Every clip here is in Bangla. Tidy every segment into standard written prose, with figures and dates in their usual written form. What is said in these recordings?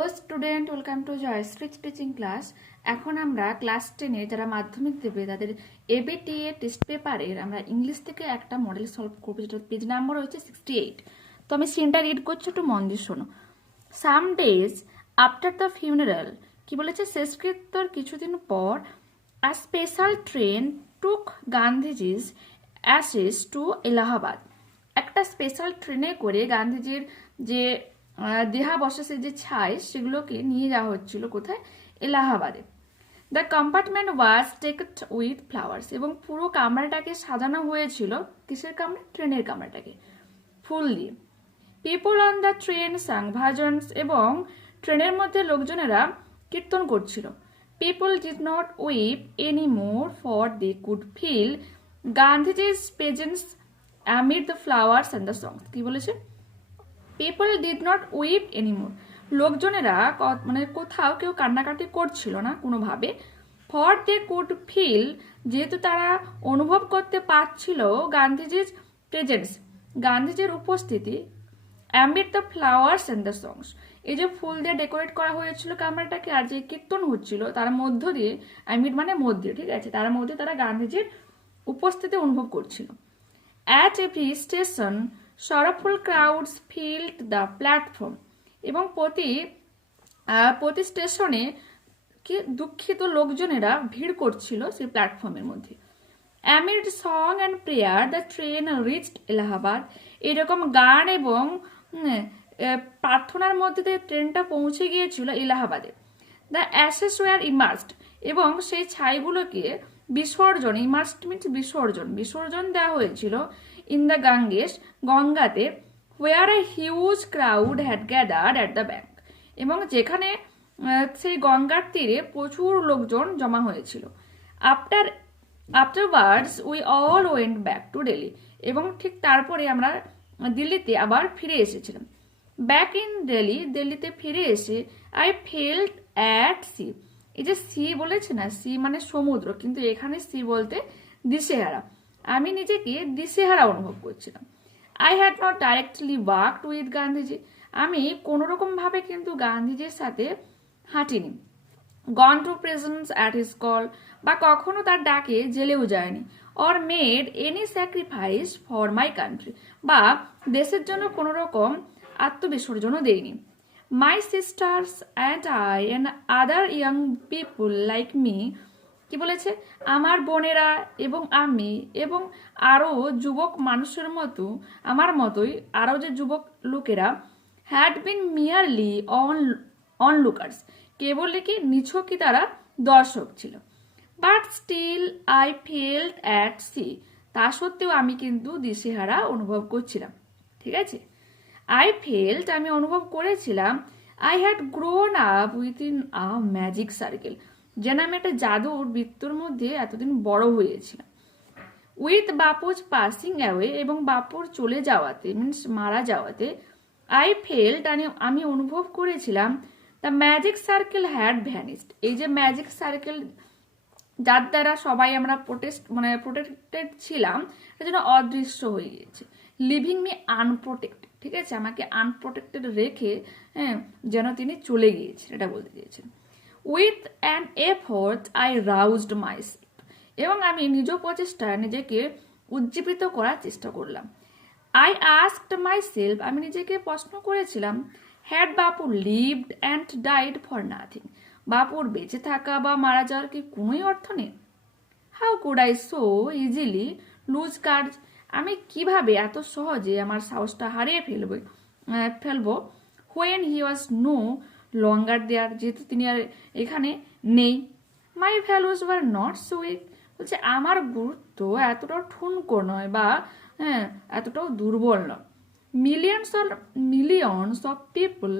Hello student, welcome to Joyshree teaching class. এখন আমরা ক্লাস 10-এ যারা মাধ্যমিক দেবে তাদের এবিটিএ টেস্ট পেপারের আমরা ইংলিশ থেকে একটা মডেল সলভ করবো, যেটা পেজ নাম্বার হচ্ছে 68। তো আমি সিনটা রিড করছি, একটু মন দিয়ে শোনো। Some days after the funeral, কি বলেছে, শেষকৃত্যর কিছুদিন পর, a special train took Gandhiji's ashes to Allahabad. একটা স্পেশাল ট্রেনে করে গান্ধীজির যে দেহাবশেষের যে ছাই সেগুলোকে নিয়ে যাওয়া হচ্ছিল কোথায়, এলাহাবাদে। The compartment was ডেকড with flowers, এবং পুরো কামরাটাকে সাজানো হয়েছিল, কিসের কামরা, ট্রেনের কামরাটাকে, ফুল দিয়ে। People on the train sang bhajans, এবং ট্রেনের মধ্যে লোকজনেরা কীর্তন করছিল। People did not weep any more, for they could feel গান্ধীজির presence amid the flowers and the songs. কি বলেছে, people did not weep anymore, লোকজনেরা মানে কোথাও কেউ কান্নাকাটি করছিল না কোনোভাবে। ফর দে কুড ফিল, যেহেতু তারা অনুভব করতে পারছিল গান্ধীজির প্রেজেন্স, গান্ধীজির উপস্থিতি, ambit the flowers and the সংস, এই যে ফুল দিয়ে ডেকোরেট করা হয়েছিল কামরাটাকে, আর যে কীর্তন হচ্ছিল তার মধ্য দিয়ে, অ্যাম্বিট মানে মধ্যে, ঠিক আছে, তার মধ্যে তারা গান্ধীজির উপস্থিতি অনুভব করছিল। At every station sorrowful crowds filled the platform, এবং প্রতি স্টেশনে কি দুঃখিত লোকজনেরা ভিড় করছিল সেই প্ল্যাটফর্মের মধ্যে। Amid song and prayer the train reached Allahabad, এরকম গান এবং প্রার্থনার মধ্যে দিয়ে ট্রেনটা পৌঁছে গিয়েছিল এলাহাবাদে। দ্য অ্যাশেস ওয়ার ইমার্সড, এবং সেই ছাইগুলোকে বিসর্জন, ইমার্সড মিনস বিসর্জন দেওয়া হয়েছিল ইন দ্য গাঙ্গেস, গঙ্গাতে, where a huge crowd had gathered at the bank, এবং যেখানে সেই গঙ্গার তীরে প্রচুর লোকজন জমা হয়েছিল। Afterwards we all went back to Delhi, এবং ঠিক তারপরে আমরা দিল্লিতে আবার ফিরে এসেছিলাম। ব্যাক ইন দিল্লিতে ফিরে এসে আই ফেল্ট অ্যাট সি, এই যে সি বলেছে না, সি মানে সমুদ্র, কিন্তু এখানে সি বলতে দিশেহারা, আমি নিজেকে দিশেহারা অনুভব করছিলাম। I had not directly worked with Gandhiji, আমি কোনোরকম ভাবে কিন্তু গান্ধীজির সাথে হাঁটিনি। Gone to presence at his call, বা কখনো তার ডাকে জেলেও যায়নি। Or made any sacrifice for my country, বা দেশের জন্য কোনো রকম আত্মবিসর্জনও দেয়নি। My sisters and I and other young people like me, কি বলেছে, আমার বোনেরা এবং আমি এবং আরও যুবক মানুষের মতো, আমার মতোই আরও যে যুবক লোকেরা, হ্যাড বিন মিয়ারলি অনলুকার্স, কেবলই কি নিছকই তারা দর্শক ছিল। But still I felt at sea, তা সত্ত্বেও আমি কিন্তু দিশেহারা অনুভব করছিলাম, ঠিক আছে। আই ফেল্ট, আমি অনুভব করেছিলাম, I had grown up within a magic circle, যেন আমি একটা জাদুর বৃত্তর মধ্যে এতদিন বড় হয়েছিলাম। উইথ বাপুজ পাসিং অ্যাওয়ে, এবং বাপুর চলে যাওয়াতে, মিনস মারা যাওয়াতে, আই ফেল্ট, আমি অনুভব করেছিলাম, দ্য ম্যাজিক সার্কেল হ্যাড ভ্যানিসড, এই যে ম্যাজিক সার্কেল যার দ্বারা সবাই আমরা প্রোটেক্টেড ছিলাম, তার জন্য অদৃশ্য হয়ে গিয়েছে। লিভিং মি আনপ্রোটেক্টেড, ঠিক আছে, আমাকে আনপ্রোটেক্টেড রেখে যেন তিনি চলে গিয়েছেন, এটা বলতে চেয়েছেন। With an effort I রাউজড myself, এবং আমি নিজ প্রচেষ্টায় নিজেকে উজ্জীবিত করার চেষ্টা করলাম। আই আস্কড মাইসেলফ, আমি নিজেকে প্রশ্ন করেছিলাম, had Bapu lived and died for nothing, বাপুর বেঁচে থাকা বা মারা যাওয়ার কি কোনোই অর্থ নেই। How could I so easily lose courage, আমি কিভাবে এত সহজে আমার সাহসটা হারিয়ে ফেলবো। When he was no longer দেয়ার, যেহেতু তিনি আর এখানে নেই। My values were not so weak, বলছে আমার গুরুত্ব এতটাও ঠুনকো নয় বা এতটাও দুর্বল নয়। Millions of people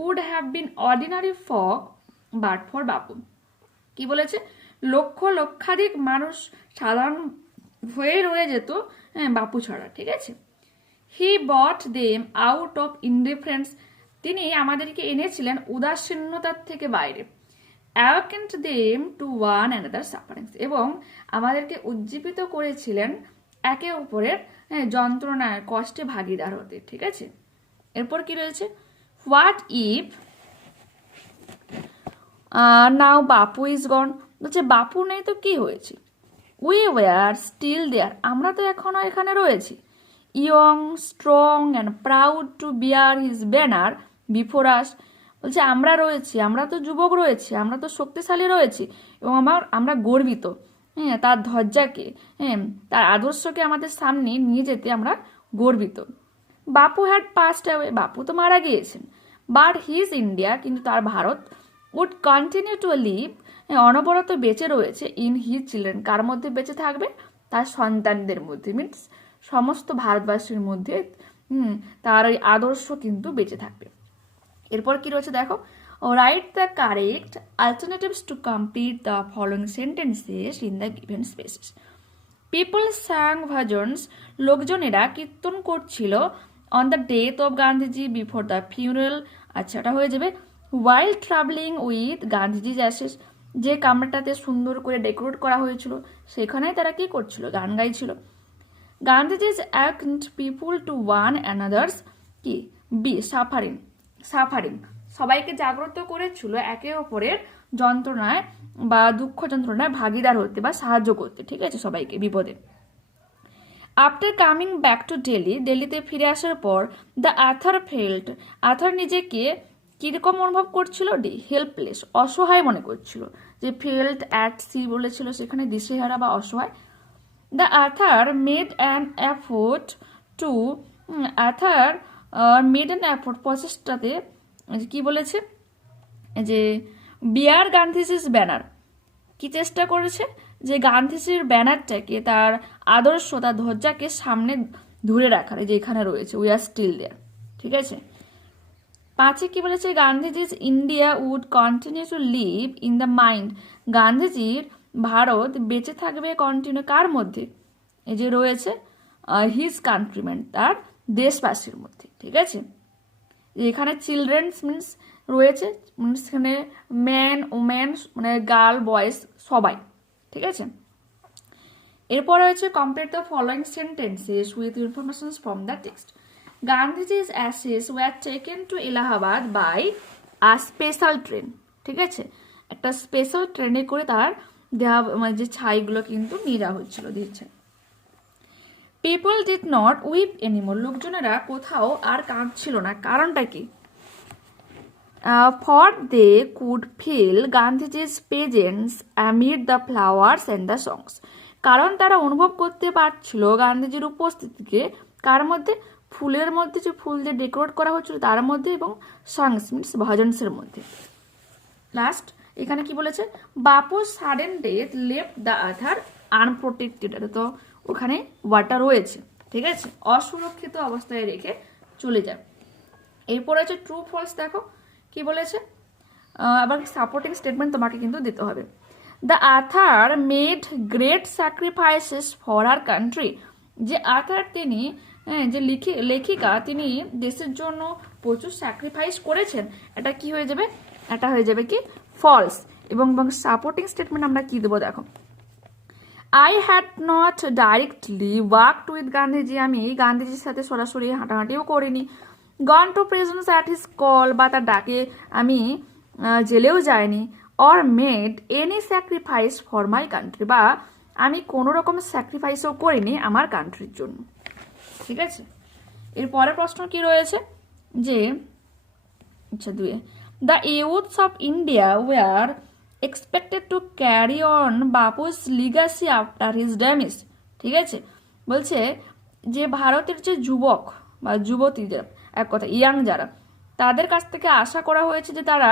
would have been ordinary folk but for Bapu, কি বলেছে, লক্ষাধিক মানুষ সাধারণ হয়ে রয়ে যেত বাপু ছাড়া, ঠিক আছে। He brought them out of indifference, তিনি আমাদেরকে এনেছিলেন উদাসীন্যতার থেকে বাইরে। Awakened them to one another's sufferings, এবং আমাদেরকে উজ্জীবিত করেছিলেন একে অপরের যন্ত্রণায় কষ্টে ভাগিদার হতে, ঠিক আছে। এরপর কি রয়েছে, what if now Bapu is গন, বলছে বাপু নেই তো কি হয়েছে, উই ওয়ার স্টিল দেয়ার, আমরা তো এখনো এখানে রয়েছি, young strong and proud to bear his banner before us, বলছে আমরা রয়েছি, আমরা তো যুবক রয়েছি, আমরা তো শক্তিশালী রয়েছি এবং আমরা গর্বিত, হ্যাঁ, তার ধ্বজাকে, হ্যাঁ, তার আদর্শকে আমাদের সামনে নিয়ে যেতে আমরা গর্বিত। বাপু হ্যাড পাস্ট অ্যাওয়ে, বাপু তো মারা গিয়েছেন, বাট হিজ ইন্ডিয়া, কিন্তু তার ভারত, উড কন্টিনিউ টু লিভ, অনবরত বেঁচে রয়েছে, ইন হিজ চিলড্রেন, কার মধ্যে বেঁচে থাকবে, তার সন্তানদের মধ্যে, মিনস সমস্ত ভারতবাসীর মধ্যে তার ওই আদর্শ কিন্তু বেঁচে থাকবে। এরপর কি রয়েছে দেখো, write the correct alternatives to complete the following sentences in the given spaces. People sang bhajans, লোকজনেরা কীর্তন করছিল, on the death of Gandhiji before the funeral, আচ্ছা এটা হয়ে যাবে while travelling with Gandhiji ashes, যে কামরাটাতে সুন্দর করে ডেকোরেট করা হয়েছিল সেখানে তারা কি করছিল, গান গাইছিল। Gandhiji's act people to one another's কি বি সাফারিং, সাফারিং সবাইকে জাগ্রত করেছিল একে অপরের যন্ত্রণায় বা দুঃখ যন্ত্রণায় ভাগিদার হতে বা সাহায্য করতে, ঠিক আছে, সবাইকে বিপদে। After coming back to Delhi, দিল্লিতে ফিরে আসার পর দ্য আথার ফেল্ট, আথার নিজেকে কিরকম অনুভব করছিল, ডি হেল্পলেস, অসহায় মনে করছিল, যে ফেল্ট অ্যাট সি বলেছিল সেখানে দিশেহারা বা অসহায়। The author made an effort to, author made an effort প্রচেষ্টাতে কি বলেছে, যে বিয়ার গান্ধীজির ব্যানার, কি চেষ্টা করেছে, যে গান্ধীজির ব্যানারটাকে, তার আদর্শ, তার ধ্বজাকে সামনে ধরে রাখার, যে এখানে রয়েছে, উই আর স্টিল দেয়ার, ঠিক আছে। 5 কি বলেছে, গান্ধীজির India would continue to live in the mind, গান্ধীজির ভারত বেঁচে থাকবে কন্টিনিউ কার মধ্যে, এই যে রয়েছে হিজ কান্ট্রিম্যান, তার দেশবাসীর মধ্যে, ঠিক আছে। এখানে চিলড্রেন্স মিনস রয়েছে, মিনস এখানে ম্যান ওম্যান মানে গার্ল বয়েজ সবাই, ঠিক আছে। এরপর রয়েছে complete the following sentences with informations from the text. গান্ধীজি's ashes were taken to Allahabad by a special train, ঠিক আছে, একটা স্পেশাল ট্রেনে করে তার দেহা মানে যে ছাইগুলো কিন্তু নিয়ে যাওয়া হচ্ছিল, দিচ্ছে। People did not weep anymore, লোকজনেরা কোথাও আর কাঁদছিল না, কারণটা কি, ফর দে কুড ফিল গান্ধীজি's presence amid the flowers and the songs, কারণ তারা অনুভব করতে পারছিল গান্ধীজির উপস্থিতিকে, কার মধ্যে, ফুলের মধ্যে, যে ফুল দিয়ে ডেকোরেট করা হচ্ছিল তার মধ্যে, এবং সংস মিনস ভজনসের মধ্যে। লাস্ট এখানে কি বলেছে, বাপু sudden death left the author unprotected, তো ওখানে ওয়াটার রয়েছে, ঠিক আছে, অসুরক্ষিত অবস্থায় রেখে চলে যাবে। এরপর আছে ট্রু ফলস, দেখো কি বলেছে, আবার সাপোর্টিং স্টেটমেন্ট তোমাকে কিন্তু দিতে হবে। The author made great sacrifices for our country, যে আথার তিনি, যে লেখিকা, তিনি দেশের জন্য প্রচুর স্যাক্রিফাইস করেছেন, এটা কি হয়ে যাবে, এটা হয়ে যাবে কি ফলস। এবং সাপোর্টিং স্টেটমেন্ট আমরা কি দেবো দেখো, I had not directly worked with Gandhiji, আমি গান্ধীজির সাথে সরাসরি হাঁটাহাঁটিও করিনি। গন to presence at his call, বা তার ডাকে আমি জেলেও যাইনি। Or made any sacrifice for my country, বা আমি কোনো রকম স্যাক্রিফাইসও করিনি আমার কান্ট্রির জন্য, ঠিক আছে। এর পরের প্রশ্ন কি রয়েছে, যে আচ্ছা 2, the youths of India were expected to carry on Bapu's legacy after his damage, ঠিক আছে, বলছে যে ভারতের যে যুবক বা যুবতীদের, এক কথা ইয়াং যারা, তাদের কাছ থেকে আশা করা হয়েছে যে তারা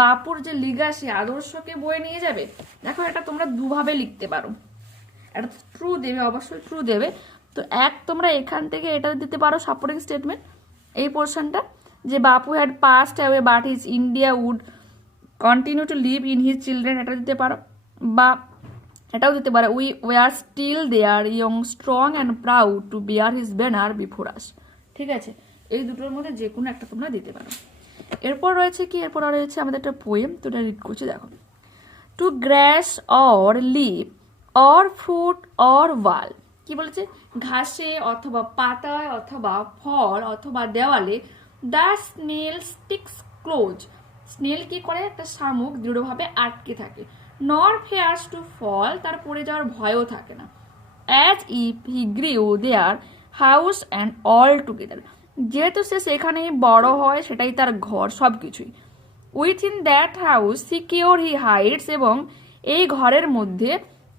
বাপুর যে লিগাসি আদর্শকে বয়ে নিয়ে যাবে। দেখো এটা তোমরা দুভাবে লিখতে পারো, এটা ট্রু দেবে, অবশ্যই ট্রু দেবে। তো তোমরা এখান থেকে এটা দিতে পারো সাপোর্টিং স্টেটমেন্ট, এই পোর্শনটা, যে Bapu had passed away but his India would continue to live in his children, এটা দিতে পারো। বা এটাও দিতে পারো, we are still there young strong and proud to bear his banner before us, ঠিক আছে। এই দুটোর মধ্যে যে কোনো একটা তোমরা দিতে পারো। এরপর রয়েছে কি, এরপর রয়েছে আমাদের একটা পোয়েম, তো এটা রিড করছি দেখো। To grass or leaf or fruit or wall, কি বলেছে, ঘাসে অথবা পাতায় অথবা ফল অথবা দেওয়ালে, the smell sticks close, snail কি করে, একটা শামুক দৃঢ়ভাবে আটকে থাকে। নর ফেয়ার্স টু ফল, তার পড়ে যাওয়ার ভয়ও থাকে না। As if he গ্রিউ their house and all together, যেহেতু সে সেখানেই বড় হয়, সেটাই তার ঘর, সব কিছুই। Within that house secure he hides, এবং এই ঘরের মধ্যে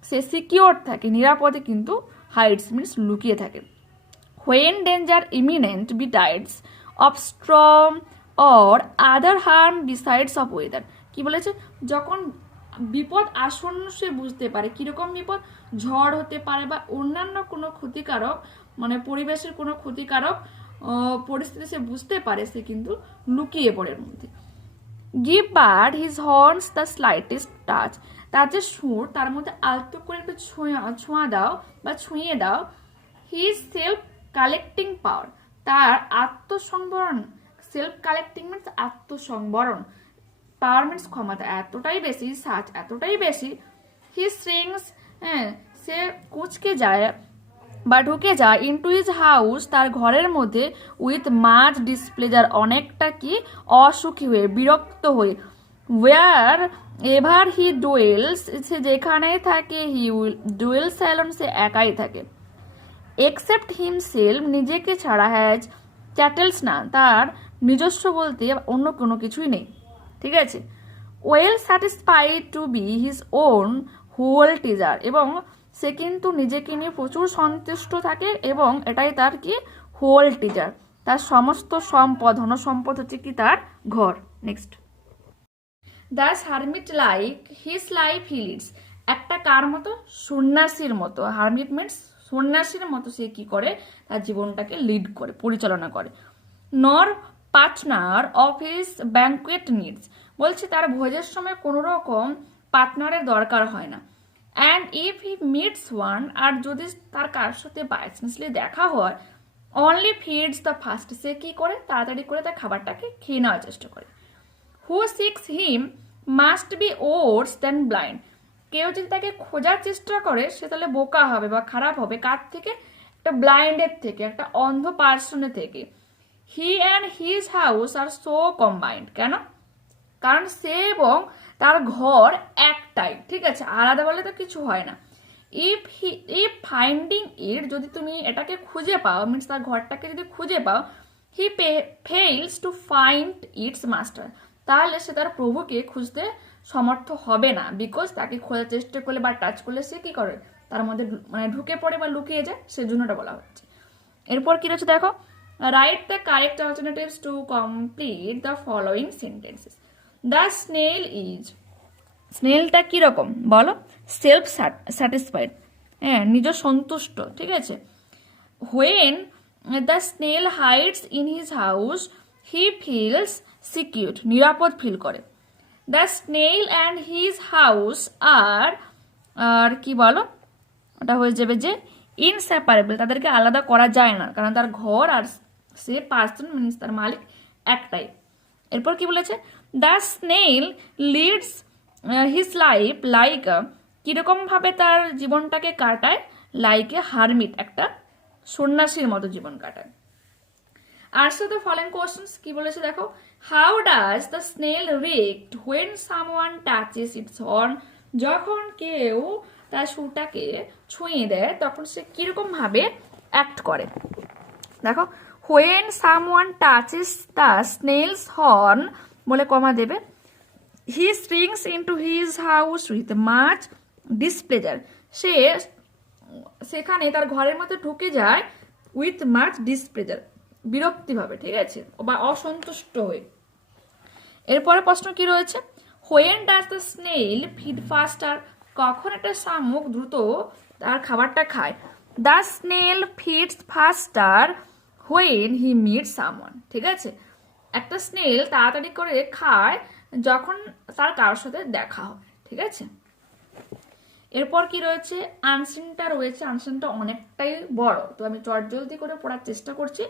সে সিকিওর থাকে, নিরাপদে কিন্তু হাইডস মিনস লুকিয়ে থাকে। When danger imminent betides of storm or other harm decides of weather, কি বলেছে, যখন বিপদ আসন্ন সে বুঝতে পারে, কিরকম বিপদ, ঝড় হতে পারে বা অন্যান্য কোনো ক্ষতিকারক মানে পরিবেশের কোনো ক্ষতিকারক পরিস্থিতি সে বুঝতে পারে, সে কিন্তু লুকিয়ে পড়ে এর মধ্যে। Give bird his horns the slightest touch, তার যে সুর তার মধ্যে আলতো করে একটু ছোঁয়া দাও বা ছুঁয়ে দাও। হিজ সেলফ কালেক্টিং পাওয়ার, তার আত্মসংবরণ, সেলফ কালেক্টিং মিনস আত্মসংবরণ, পাওয়ার মিনস ক্ষমতা এতটাই বেশি, সাজ এতটাই বেশি। হি শ্রিংস, হ্যাঁ, সে কুচকে যায় বা ঢুকে যায় ইনটু হিজ হাউস, তার ঘরের মধ্যে, উইথ মাচ ডিসপ্লেজার, অনেকটা কি অসুখী হয়ে, বিরক্ত হয়ে। ওয়ার এভার হি ডুয়েলস, সে যেখানেই থাকে, হি উইল ডুয়েলস অ্যালোন, সে একাই থাকে। এক্সেপ্ট হিমসেলফ, নিজেকে ছাড়া, হ্যাজ চ্যাটেলস না, তার নিজস্ব বলতে অন্য কোনো কিছুই নেই, ঠিক আছে। Well satisfied to be his own whole teaser, এবং সে কিন্তু নিজেকে নিয়ে প্রচুর সন্তুষ্ট থাকে, এবং এটাই তার কি হোল টিজার, তার সমস্ত সম্পদ, ধনসম্পদ হচ্ছে কি তার ঘর। Next, Das hermit like his life he leads, একটা কার মতো, সন্ন্যাসীর মতো। হারমিট মিনস সন্ন্যাসীর মতো সে কি করে, তার জীবনটাকে লিড করে, পরিচালনা করে। নর partner of his banquet needs, বলছে তার ভোজের সময় কোনো রকম পার্টনারের দরকার হয় না। And if he meets one, আর যদি তার কার সাথে বাই চান্সলি দেখা হয়, অনলি ফিডস দ্য ফার্স্ট, সে কি করে, তাড়াতাড়ি করে তার খাবারটাকে খেয়ে নেওয়ার চেষ্টা করে। Who seeks him must be worse than blind, কেউ যদি তাকে খোঁজার চেষ্টা করে, সে তাহলে বোকা হবে বা খারাপ হবে, কার থেকে, একটা ব্লাইন্ডের থেকে, একটা অন্ধ পার্সনের থেকে। He and his house are so combined, কেন, কারণ সে এবং তার ঘর একটাই, ঠিক আছে, আলাদা বলে তো কিছু হয় না। ইফ ফাইন্ডিং ইট, যদি তুমি এটাকে খুঁজে পাও, মিনস তার ঘরটাকে যদি খুঁজে পাও, he fails to find its master, তাহলে সে তার প্রভুকে খুঁজতে সমর্থ হবে না, বিকজ তাকে খোঁজার চেষ্টা করলে বা টাচ করলে সে কি করে, তার মধ্যে মানে ঢুকে পড়ে বা লুকিয়ে যায়, সেজন্য এটা বলা হচ্ছে। এরপর কি রয়েছে দেখো, write the correct alternatives to complete the following sentences. The snail is, স্নেলটা কিরকম বলো, সেলফ স্যাটিসফাইড, হ্যাঁ, নিজ সন্তুষ্ট, ঠিক আছে। When the snail hides in his house, he feels secure, নিরাপদ ফিল করে। The snail and his house আর কি বলো, ওটা হয়ে যাবে যে ইনসেপারেবল, তাদেরকে আলাদা করা যায় না, কারণ তার ঘর আর সে পার্সন মিনস তার মালিক একটাই। এরপর কি বলেছে, the snail Leeds his life like, কিরকম ভাবে তার জীবনটাকে কাটায়, লাইক এ হারমিট, একটা সন্ন্যাসীর মতো জীবন কাটায়। আনসার দ্য ফলোইং কোশ্চেন্স, কি বলেছে দেখো, how does the snail react when someone touches it's horn, যখন কেউ তার সুরটাকে ছুঁয়ে দেয়, তখন সে কিরকম ভাবে অ্যাক্ট করে। দেখো, when someone touches the snail's horn বলে কমা দেবে, he strings into his house with much displeasure, সে সেখানে তার ঘরের মধ্যে ঢুকে যায় উইথ মাচ ডিসপ্লেজার, বিরক্তিভাবে, ঠিক আছে, বা অসন্তুষ্ট হয়ে। এরপরে প্রশ্ন কি রয়েছে, when does the snail feed faster, কখন একটা শামুক দ্রুত তার খাবারটা খায়। The snail feeds faster when he meet someone, ঠিক আছে, একটা স্নেল তাড়াতাড়ি করে খায় যখন তার কারোর সাথে দেখা হয়, ঠিক আছে। এরপর কি রয়েছে, আনসিনটা রয়েছে, আনসিনটা অনেকটাই বড়, তো আমি চটজলদি করে পড়ার চেষ্টা করছি,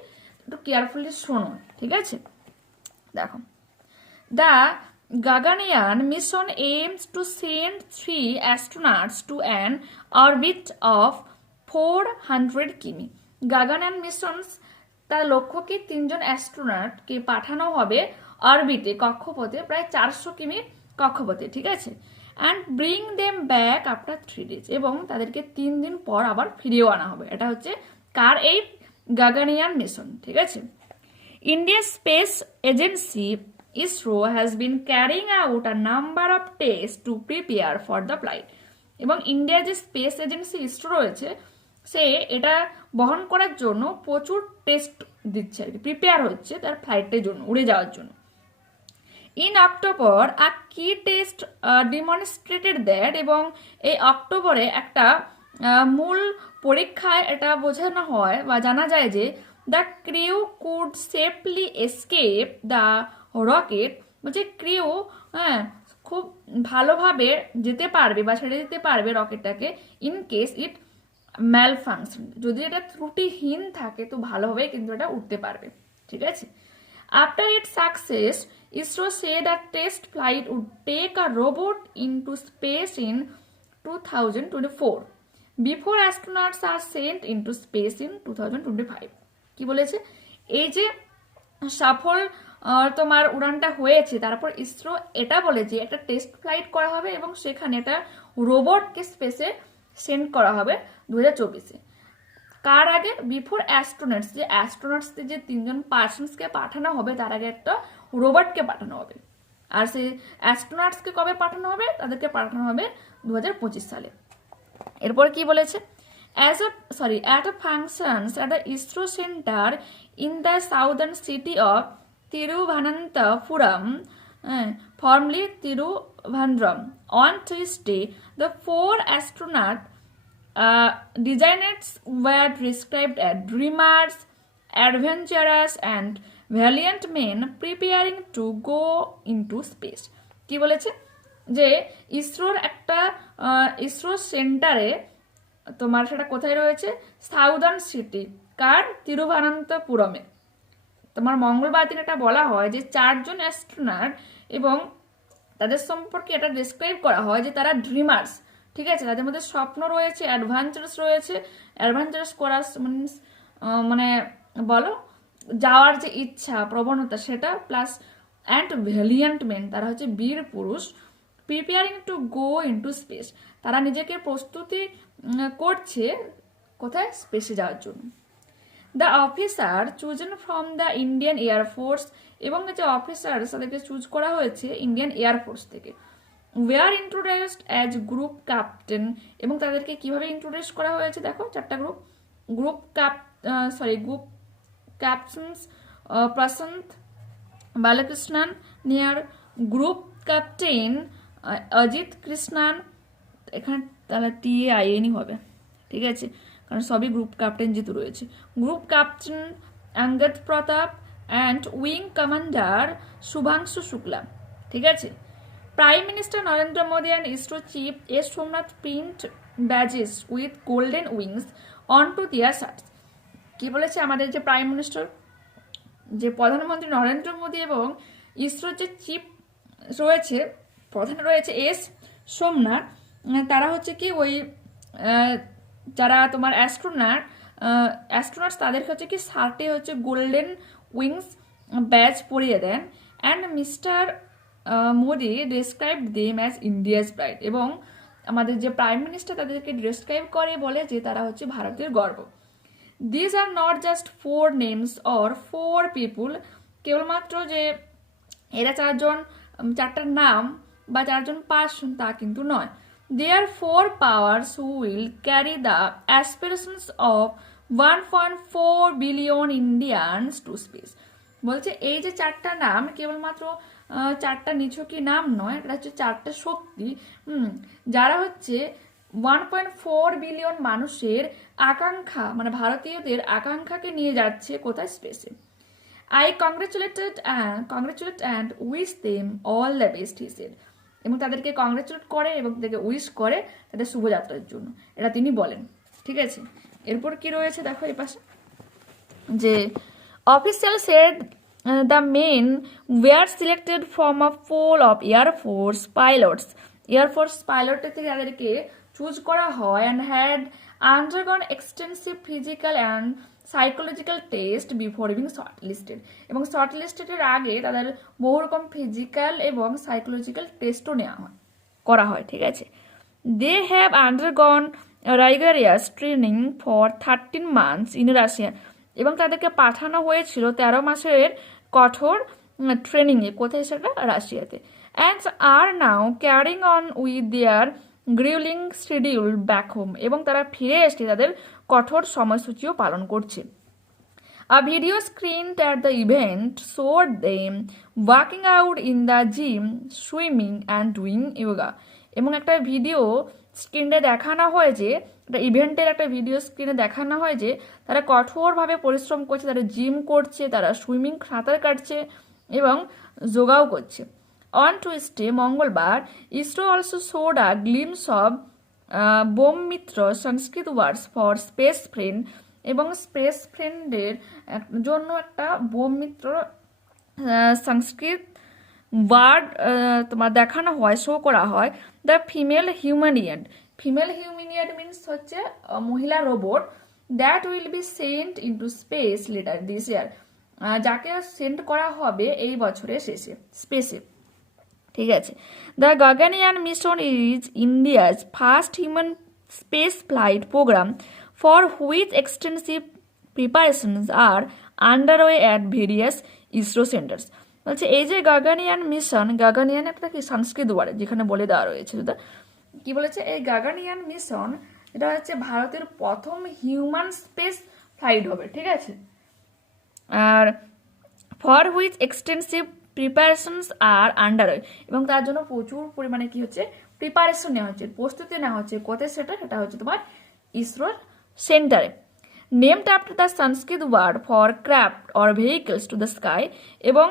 একটু কেয়ারফুলি শোনো, ঠিক আছে। দেখো, the Gaganyaan mission aims to send 3 astronauts to an orbit of 400 কিমি। গাগানিয়ান মিশনস, তার লক্ষ্য কি 3 জন অ্যাস্ট্রোনটকে পাঠানো হবে অরবিটে কক্ষপথে, প্রায় 400 কিমি কক্ষপথে, ঠিক আছে। And bring them back after 3 days, এবং তাদেরকে 3 দিন পর আবার ফিরিয়েও আনা হবে। এটা হচ্ছে কার এই গাগানিয়ান মিশন, ঠিক আছে। India space agency ISRO has been carrying out a number of tests to prepare for the flight. এবং ইন্ডিয়ার যে স্পেস এজেন্সি ইসরো রয়েছে, সে এটা বহন করার জন্য প্রচুর টেস্ট দিচ্ছে আর কি, প্রিপেয়ার হচ্ছে তার ফ্লাইটের জন্য, উড়ে যাওয়ার জন্য। ইন অক্টোবর আ কি টেস্ট ডিমনস্ট্রেটেড দ্যাট, এবং এই অক্টোবরে একটা মূল পরীক্ষায় এটা বোঝানো হয় বা জানা যায় যে the crew could safely escape the rocket, বলছে ক্রিউ খুব ভালোভাবে যেতে পারবে বা ছেড়ে দিতে পারবে রকেটটাকে, in case it malfunction, যদি এটা ত্রুটিহীন থাকে তো ভালোভাবে কিন্তু এটা উঠতে পারবে, ঠিক আছে। After it success, ISRO said a test flight would take a robot into space in 2024 before astronauts are sent into space in 2025. কি বলেছে, এই যে সফল তোমার উড়ানটা হয়েছে, তারপর ইসরো এটা বলেছে একটা টেস্ট ফ্লাইট করা হবে এবং সেখানে একটা রোবটকে স্পেসে সেন্ড করা হবে 2024-এ। কার আগে? বিফোর অ্যাস্ট্রোনটস, যে অ্যাস্ট্রোনটসদের যে 3জন পার্সনসকে পাঠানো হবে তার আগে একটা রোবটকে পাঠানো হবে। আর সেই অ্যাস্ট্রোনটসকে কবে পাঠানো হবে? তাদেরকে পাঠানো হবে 2025 সালে। এরপর কি বলেছে, at a functions at the ISRO center in the southern city of Thiruvananthapuram, formerly Tiruvandrum, on Tuesday, the 4 astronaut designers were described as dreamers, adventurous and valiant men preparing to go into space. কি বলেছে যে ইসরোর একটা ইসরো সেন্টারে, তোমার সেটা কোথায় রয়েছে? সাউদার্ন সিটি, কার? তিরুভানন্তপুরমে। তোমার মঙ্গলবার দিন এটা বলা হয় যে 4 জন অ্যাস্ট্রোনট, এবং তাদের সম্পর্কে এটা ডিসক্রাইব করা হয় যে তারা ড্রিমার্স, ঠিক আছে। তাদের মধ্যে স্বপ্ন রয়েছে, অ্যাডভেঞ্চারাস রয়েছে। অ্যাডভেঞ্চারাস করার মিনস মানে বলো যাওয়ার যে ইচ্ছা, প্রবণতা, সেটা প্লাস অ্যান্ড ভ্যালিয়ান্ট মেন, তারা হচ্ছে বীর পুরুষ। Preparing to go into space, তারা নিজেকে প্রস্তুতি করছে কোথায়? স্পেসে যাওয়ার জন্য। The officer chosen from the Indian air force, এবং যে অফিসার তাদেরকে চুজ করা হয়েছে ইন্ডিয়ান এয়ারফোর্স থেকে। Were introduced as group captain, এবং তাদেরকে কিভাবে ইন্ট্রোডিউস করা হয়েছে দেখো, 4টা group captains Prashanth Balakrishnan Nair, group captain Ajit Krishnan, এখানে তাহলে TAIN হবে, ঠিক আছে, কারণ সবই গ্রুপ ক্যাপ্টেন যেহেতু রয়েছে। Group captain Angad Pratap and wing commander Shubhanshu Shukla, ঠিক আছে। Prime minister Narendra Modi and ISRO chief S Somnath print badges with golden wings on to their shirts. কি বলেছে আমাদের যে প্রাইম মিনিস্টার, যে প্রধানমন্ত্রী নরেন্দ্র মোদী এবং ইসরোর যে চিফ রয়েছে, প্রধান রয়েছে এস সোমনাথ, তারা হচ্ছে কি ওই যারা তোমার অ্যাস্ট্রোনটস তাদেরকে হচ্ছে কি শার্টে হচ্ছে গোল্ডেন উইংস ব্যাজ পরিয়ে দেন। And mister Modi describe them as India's pride, এবং আমাদের যে প্রাইম মিনিস্টার তাদেরকে ডিসক্রাইব করে, বলে যে তারা হচ্ছে ভারতের গর্ব। This are not just 4 names or 4 পিপুল, কেবলমাত্র যে এরা 4টা নাম বা 4 জন পার্সন তা কিন্তু নয়। They are 4 powers who will carry the aspirations of 1.4 billion Indians to space. বলছে এই যে 4টা নাম কেবলমাত্র 4টা নিছকই নাম নয়, এটা হচ্ছে 4টা শক্তি, যারা হচ্ছে 1.4 বিলিয়ন মানুষের আকাঙ্ক্ষা, মানে ভারতীয়দের আকাঙ্ক্ষাকে নিয়ে যাচ্ছে কোথায়? স্পেসে। I congratulate and wish them all the best, he said. এবং তাদেরকে কংগ্রেচুলেট করে এবং তাদেরকে উইশ করে তাদের শুভযাত্রার জন্য, এটা তিনি বলেন, ঠিক আছে। এরপর কি রয়েছে দেখো এই পাশে, যে official said the men were selected from a pool of air force পাইলটের থেকে তাদেরকে চুজ করা হয়, and had undergone extensive physical and psychological test before being shortlisted, এবং শর্ট লিস্টেডের আগে তাদের বহু রকম ফিজিক্যাল এবং সাইকোলজিক্যাল টেস্টও নেওয়া হয়, করা হয়, ঠিক আছে। They have undergone rigorous training for 13 months in Russia, এবং তাদেরকে পাঠানো হয়েছিল 13 মাসের কঠোর ট্রেনিংয়ে, কোথায় সেটা, রাশিয়াতে। And are now carrying on with their grueling schedule back home, এবং তারা ফিরে এসে তাদের কঠোর সময়সূচিও পালন করছে। A video screened at the event showed them working out in the gym, swimming and doing yoga. এবং একটা ভিডিও স্ক্রিনে দেখানো হয়েছে, একটা ইভেন্টের একটা ভিডিও স্ক্রিনে দেখানো হয় যে তারা কঠোরভাবে পরিশ্রম করছে, তারা জিম করছে, তারা সুইমিং সাঁতার কাটছে এবং যোগাও করছে। অন টুইসডে মঙ্গলবার ISRO also showed a glimpse of bomb Mitra Sanskrit words for space friend, এবং স্পেস ফ্রেন্ডের জন্য একটা বোম মিত্র সংস্কৃত ওয়ার্ড তোমার দেখানো হয়, শো করা হয়। দ্য ফিমেল হিউম্যানিয়ান, ফিমেল হিউম্যানিয়ান মিনস হচ্ছে মহিলা robot, that will be sent into space letter this ইয়ার, যাকে সেন্ড করা হবে এই বছরের শেষে স্পেসে, ঠিক আছে। The Gaganyaan mission is India's first human space flight programme for which extensive preparations are underway at various ISRO centres. বলছে এই যে গাগানিয়ান মিশন, গাগানিয়ান একটা কি সংস্কৃত ওয়ার্ড যেখানে বলে দেওয়া রয়েছে, কি বলেছে, এই গাগানিয়ান মিশন এটা হচ্ছে ভারতের প্রথম হিউম্যান স্পেস ফ্লাইট হবে, ঠিক আছে। আর for which extensive preparations are underway, এবং তার জন্য প্রচুর পরিমাণে কি হচ্ছে, প্রিপারেশন নেওয়া হচ্ছে, প্রস্তুতি নেওয়া হচ্ছে, কোথায় সেটা, সেটা হচ্ছে তোমার ইসরোর সেন্টারে। Named after the Sanskrit word for craft or vehicles to the sky, এবং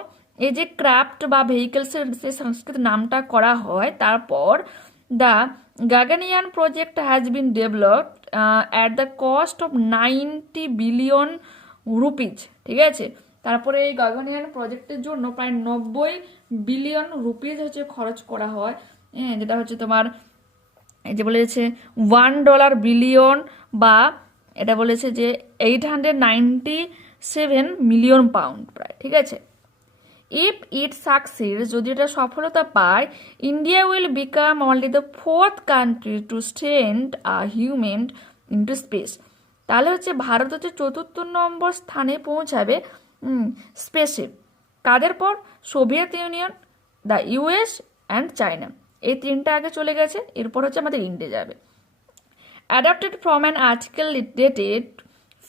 এই যে ক্রাফট বা ভেহিকলসের যে সংস্কৃত নামটা করা হয়, তারপর the Gaganyaan project has been developed at the cost of 90 billion rupees, ঠিক আছে। তারপরে এই গাগানিয়ান প্রজেক্টের জন্য প্রায় 90 বিলিয়ন রুপিজ হচ্ছে খরচ করা হয়, হ্যাঁ, যেটা হচ্ছে তোমার এই যে বলেছে $1 বিলিয়ন, বা এটা বলেছে যে 897 মিলিয়ন পাউন্ড প্রায়, ঠিক আছে। ইফ ইট সাকসিড, যদি এটা সফলতা পায়, India will become only the 4th country to send a human into space, তাহলে হচ্ছে ভারত হচ্ছে 4র্থ নম্বর স্থানে পৌঁছাবে স্পেসে, কাদের পর, Soviet union, the US and China, এই তিনটা আগে চলে গেছে, এরপর হচ্ছে আমাদের ইন্ডিয়া যাবে। Adapted from an article dated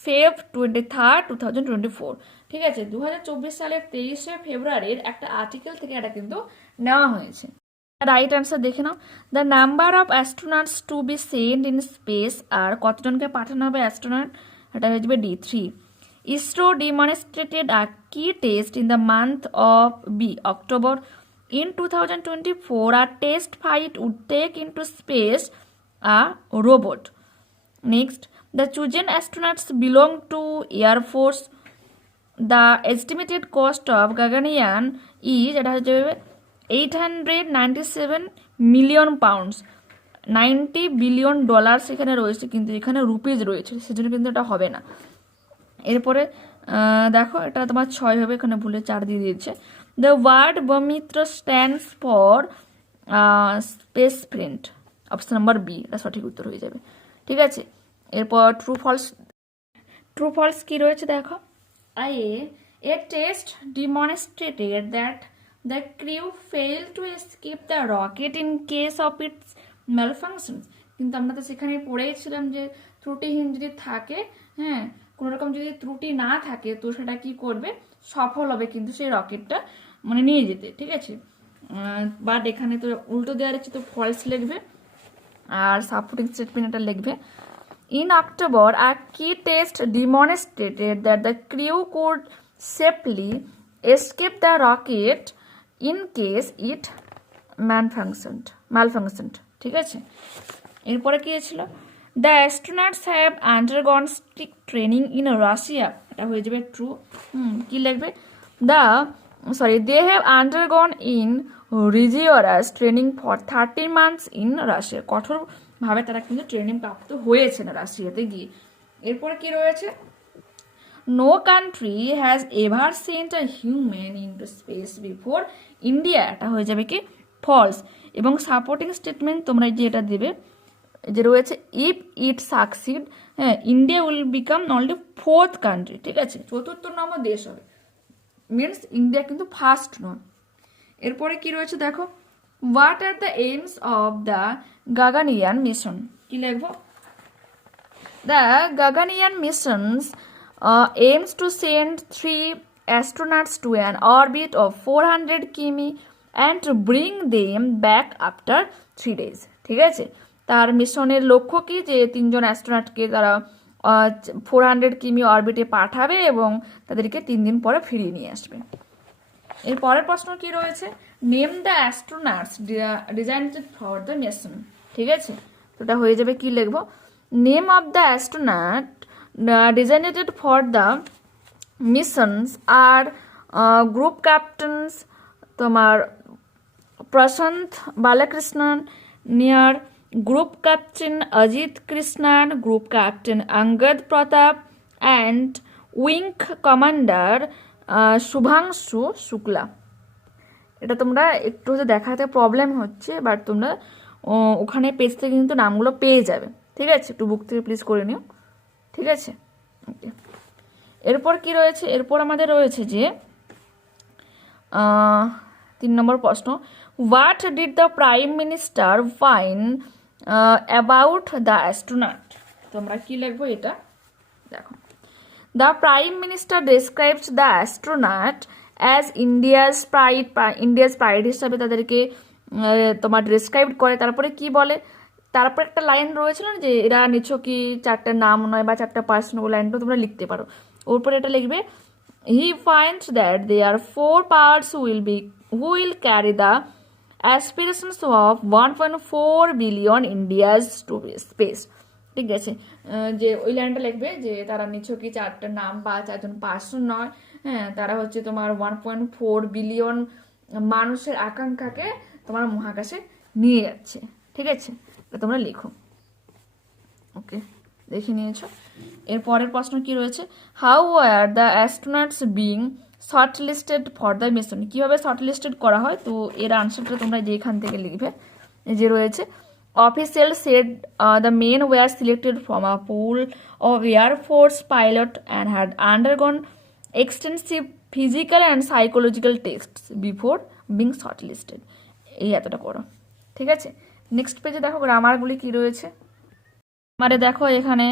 Feb 23, 2024, ঠিক আছে। 2024 সালের 23শে ফেব্রুয়ারির একটা আর্টিকেল থেকে এটা কিন্তু নেওয়া হয়েছে। রাইট অ্যান্সার দেখে নাও। The number of astronauts to be send in space, আর কতজনকে পাঠানো হবে অ্যাস্ট্রোনট, এটা হয়ে যাবে D3। ISRO demonstrated a key test in the month of October. In 2024, a test flight would take into space a robot. Next, the chosen astronauts belong to Air Force. The estimated cost of Gaganyaan is 897 million pounds, 90 billion dollar এখানে রয়েছে, কিন্তু এখানে রুপিজ রয়েছে, সেজন্য কিন্তু এটা হবে না। এরপরে দেখো এটা তোমার 6 হবে, এখানে ভুলে 4 দিয়ে দিয়েছে। The word Vyommitra stands for space friend, option number B, এটা সঠিক উত্তর হয়ে যাবে, ঠিক আছে। এরপর ট্রু ফলস কি রয়েছে দেখো। A test demonstrated that the crew failed to escape the rocket in case of its malfunctions. কিন্তু আমরা তো সেখানে পড়েছিলাম যে ত্রুটিহীন যদি থাকে, হ্যাঁ, কোনো রকম যদি ত্রুটি না থাকে তো সেটা কি করবে, সফল হবে কিন্তু সেই রকেটটা মানে নিয়ে যেতে, ঠিক আছে। বাট এখানে তো উল্টো দেওয়া রয়েছে, তো ফলস লিখবে, আর সাপোর্টিং স্টেটমেন্ট এটা লিখবে। In October, a key test demonstrated that the crew could safely escape the rocket in case it malfunctioned, ঠিক আছে। এরপরে কি ছিল, the astronauts have undergone strict training in Russia, এটা হয়ে যাবে ট্রু। কি লিখবে, they have undergone in rigorous training for 13 months in Russia, কঠোরভাবে তারা কিন্তু ট্রেনিং প্রাপ্ত হয়েছে না রাশিয়াতে গিয়ে। এরপরে কি রয়েছে, no country has ever sent a human into space before India, এটা হয়ে যাবে কি ফলস। এবং সাপোর্টিং স্টেটমেন্ট তোমরা যে এটা দেবে যে রয়েছে ইফ ইট সাকসিড, হ্যাঁ, India will become only 4th country, ঠিক আছে, 4র্থ নম্বর দেশ হবে, মিনস ইন্ডিয়া কিন্তু ফার্স্ট নয়। এরপরে কি রয়েছে দেখো, what are the aims of the Gaganyaan mission, কি লিখবো, the Gaganyaan missions aims to send 3 astronauts to an orbit of 400 কিমি and to bring them back after 3 days, ঠিক আছে। তার মিশনের লক্ষ্য কি, যে 3জন অ্যাস্ট্রোনটকে তারা 400 কিমি অরবিটে পাঠাবে এবং তাদেরকে 3 দিন পরে ফিরিয়ে নিয়ে আসবে। এর পরের প্রশ্ন কি রয়েছে, name the astronauts designated for the mission, ঠিক আছে, তো এটা হয়ে যাবে কি লিখবো, name of the astronaut designated for the missions are group captains তোমার Prashanth Balakrishnan, Nair group captain Ajit Krishnan, group captain Angad Pratap and wing commander Shubhanshu Shukla. এটা তোমরা একটু হচ্ছে দেখাতে প্রবলেম হচ্ছে, বাট তোমরা ওখানে পেজ থেকে কিন্তু নামগুলো পেয়ে যাবে, ঠিক আছে, একটু বুক থেকে প্লিজ করে নিও, ঠিক আছে। ওকে, এরপর কি রয়েছে, এরপর আমাদের রয়েছে যে 3 নম্বর প্রশ্ন, what did the prime minister find about the astronaut, তোমরা কি লিখবো এটা দেখো, the prime minister describes the astronaut as India's pride হিসাবে তাদেরকে তোমার ডেসক্রাইব করে। তারপরে কি বলে, তারপর একটা লাইন রয়েছিল না যে এরা নিছকই 4টা নাম নয় বা 4টা পার্সন, ও লাইনটা তোমরা লিখতে পারো। ওর পরে এটা লিখবে, he finds that they are 4 parts who will carry the aspirations of 1.4 billion Indians to space, ঠিক আছে, যে ওই লাইনটা লিখবে যে তারা নিছকই 4টা নাম বা 4জন পার্সন নয়, হ্যাঁ, তারা হচ্ছে তোমার 1.4 বিলিয়ন মানুষের আকাঙ্ক্ষাকে তোমার মহাকাশে নিয়ে যাচ্ছে, ঠিক আছে, তোমরা লিখো। ওকে, দেখে নিয়েছো। এর পরের প্রশ্ন কি রয়েছে, how are the astronauts being short listed for the mission, কীভাবে শর্ট লিস্টেড করা হয়, তো এর আনসারটা তোমরা যেখান থেকে লিখবে, যে রয়েছে official said the men were selected from a pool of air force pilot and had undergone extensive physical and psychological test before being short listed, এই এতটা করো, ঠিক আছে। নেক্সট পেজে দেখো গ্রামারগুলি কি রয়েছে, মানে দেখো এখানে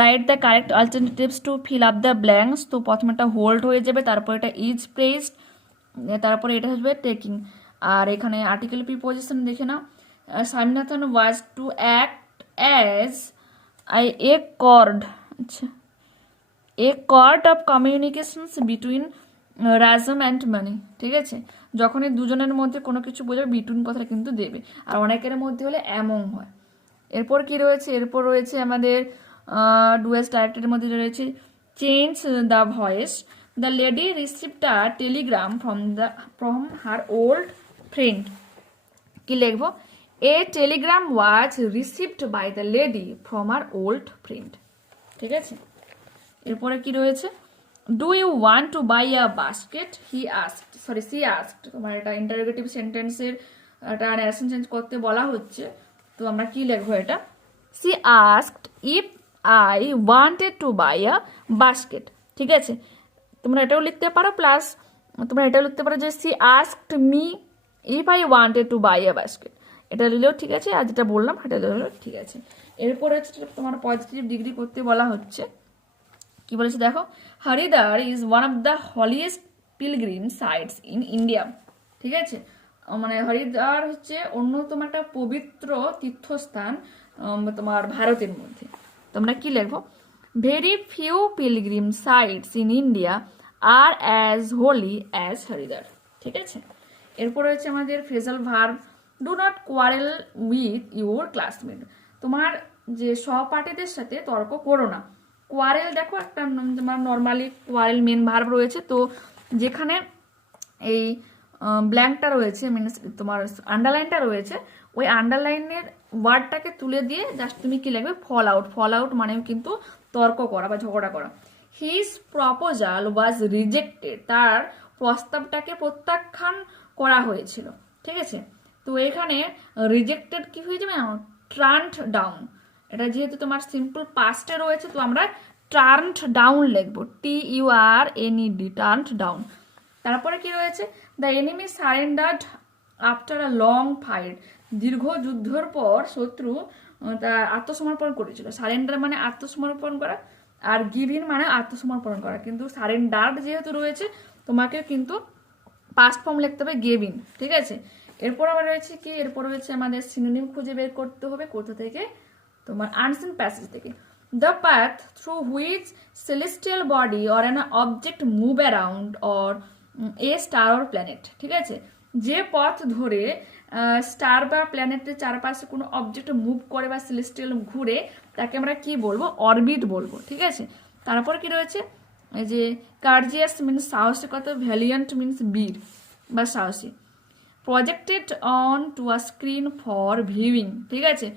right the correct alternatives two fill up the blanks, তো প্রথমে একটা হোল্ড হয়ে যাবে, তারপর এটা ইজ প্লেসড, তারপরে এটা আসবে টেকিং, আর এখানে আর্টিকেল প্রিপোজিশন দেখে নাও, Swaminathan was to act as a cord, আচ্ছা, a cord of communications between Rajam and Mani, ঠিক আছে, যখন এই দুজনের মধ্যে কোনো কিছু বোঝাবে বিটুইন কথা কিন্তু দেবে, আর অনেকের মধ্যে হলে এমন হয়। এরপর কি রয়েছে, এরপর রয়েছে আমাদের ডুয়েস ডাইরেক্টের মধ্যে রয়েছে change the voice, the lady received a telegram from her old friend, কি লিখবো, a telegram was received by the lady from her old friend, ঠিক আছে। এরপরে কি রয়েছে, do you want to buy a basket, she asked, তোমার এটা ইন্টারোগেটিভ সেন্টেন্সের একটা ন্যারেশন চেঞ্জ করতে বলা হচ্ছে, তো আমরা কি লিখবো এটা, she asked if I wanted to buy a basket, ঠিক আছে, তোমরা এটাও লিখতে পারো, প্লাস তোমরা এটাও লিখতে পারো যে she asked me if I wanted to buy a basket, এটা নিলেও ঠিক আছে, আর যেটা বললাম সেটা নিলেও ঠিক আছে। এরপর হচ্ছে তোমার পজিটিভ ডিগ্রি করতে বলা হচ্ছে, কি বলেছে দেখো, Haridwar is one of the holiest pilgrim sites in India, ঠিক আছে, মানে হরিদ্বার হচ্ছে অন্যতম একটা পবিত্র তীর্থস্থান তোমার ভারতের মধ্যে, তোমরা কি লিখবো, very few pilgrim sites in India are as holy as Haridwar, ঠিক আছে। এরপর হচ্ছে আমাদের phrasal verb, do not quarrel with your classmate, তোমার যে সহপাঠীদের সাথে তর্ক করো না। কোয়ারেল দেখো একটা তোমার নর্মালি কোয়ারেল মেন ভার্ব রয়েছে, তো যেখানে এই ব্ল্যাঙ্কটা রয়েছে মিনস তোমার আন্ডারলাইনটা রয়েছে, ওই আন্ডারলাইনের ওয়ার্ডটাকে তুলে দিয়ে জাস্ট তুমি কি লিখবে, ফল আউট মানে কিন্তু তর্ক করা বা ঝগড়া করা। হিজ প্রপোজাল ওয়াজ রিজেক্টেড, তার প্রস্তাবটাকে প্রত্যাখ্যান করা হয়েছিল। ঠিক আছে, তো এখানে রিজেক্টেড কি হয়ে যাবে, টার্নড ডাউন। এটা যেহেতু তোমার সিম্পল পাস্টে রয়েছে, তো আমরা টার্নড ডাউন লিখবো, TURNED, টার্নড ডাউন। তারপরে কি রয়েছে, the enemy surrendered after a long fight, দীর্ঘ যুদ্ধের পর শত্রু তার আত্মসমর্পণ করেছিল। সারেন্ডার মানে আত্মসমর্পণ করা, আর গিভ ইন মানে আত্মসমর্পণ করা, কিন্তু সারেন্ডার্ড যেহেতু রয়েছে তোমাকে কিন্তু পাস্ট ফর্ম লিখতে হবে গেভ ইন। ঠিক আছে, এরপর আবার রয়েছে কি, এরপর রয়েছে আমাদের সিনোনিম খুঁজে বের করতে হবে কোথা থেকে, তোমার আনসিন প্যাসেজ থেকে। The path through which celestial body or an object move around or a star or planet. ঠিক আছে, যে পথ ধরে স্টার বা প্ল্যানেটের চারপাশে কোনো অবজেক্ট মুভ করে বা সেলেস্টিয়াল ঘুরে, তাকে আমরা কি বলবো, অরবিট বলবো। ঠিক আছে, তারপর কি রয়েছে, এই যে কার্জিয়াস মিনস সাহসিকতা, ভ্যালিয়ান্ট মিনস বীর বা সাহসী। Projected on to a screen for viewing. ঠিক আছে,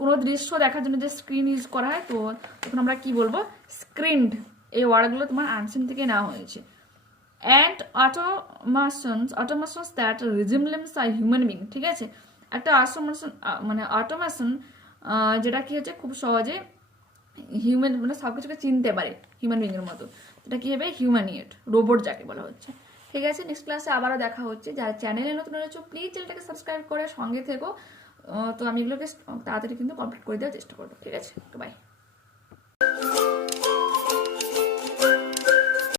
কোনো দৃশ্য দেখার জন্য যে স্ক্রিন ইউজ করা হয়, তো তখন আমরা কি বলবো, স্ক্রিনড। এই ওয়ার্ডগুলো তোমার আনসিন থেকে নেওয়া হয়েছে। And automations that resemblance a human being. ঠিক আছে, একটা অটোমেশন যেটা কি হচ্ছে খুব সহজে হিউম্যান মানে সব কিছুকে চিনতে পারে হিউম্যান বিং এর মতো, এটা কি হবে, হিউম্যানিয়েট, রোবট যাকে বলা হচ্ছে। ঠিক আছে, নেক্সট ক্লাসে আবারও দেখা হচ্ছে। যারা চ্যানেলে নতুন রয়েছে প্লিজ চ্যানেলটাকে সাবস্ক্রাইব করে সঙ্গে থেকো। তো আমি এগুলোকে তাড়াতাড়ি কিন্তু কমপ্লিট করে দেওয়ার চেষ্টা করবো। ঠিক আছে, বাই।